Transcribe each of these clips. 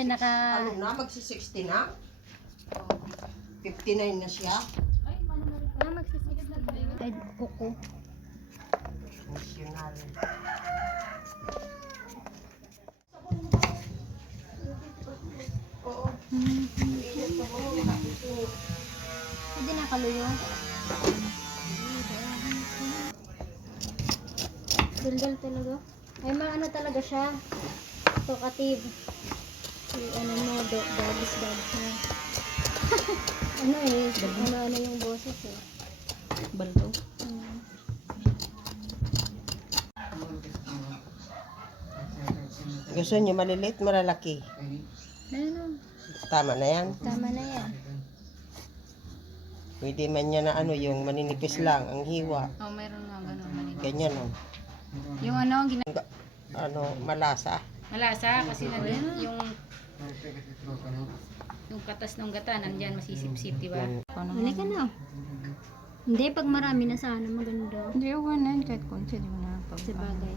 Ay, Ano na, magsi-60 na? 59 na siya. Magsisix. Ay, kuko. National. Oo. Hindi nakaluyo. Daldal talaga. Ay, maano talaga siya. Talkative. Ano mo, dadis na. Ano eh, ano yung boses eh. Baldo. Gusto niyo maliliit, malalaki? Ano? Tama na yan. Tama na yan. Pwede man niya na ano, yung maninipis lang, ang hiwa. Oh, mayroon nga ganun manini. Ganyan oh. Yung ano, Ano, malasa. malasa kasi yung katas ng gata nandiyan masisip-sip, di ba? Huli ka na. Hindi, pag marami na sana maganda. Hindi, okay na yun. Kahit konti, di mo na Sa bagay.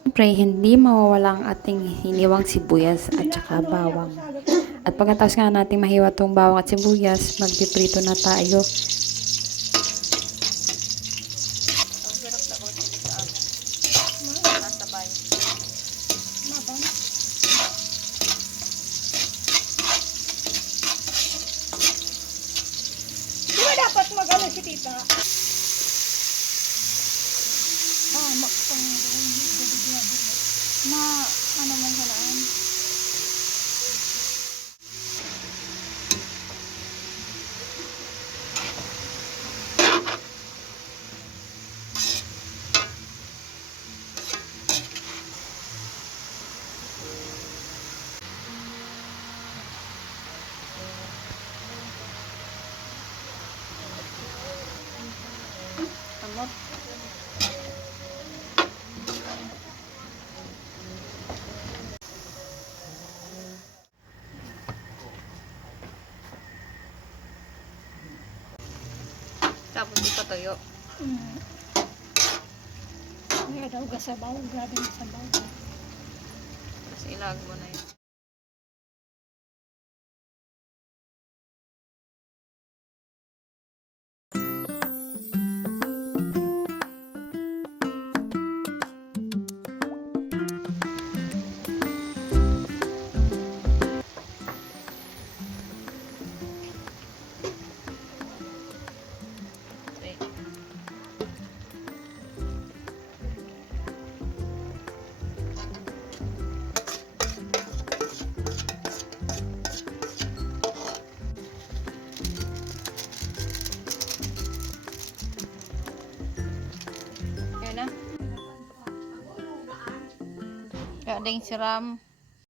Siyempre, hindi mawawala ang ating hiniwang sibuyas at saka bawang. At pagkatapos nga natin mahiwa tong bawang at sibuyas, magpiprito na tayo. Di ba dapat mag-ano si tita? Ano man sa naan? Tapos ipatuyo. Kaya daw gasabaw, grabe ng sabaw. Tapos ilag mo na yun. Yun na. Kaya ding siram.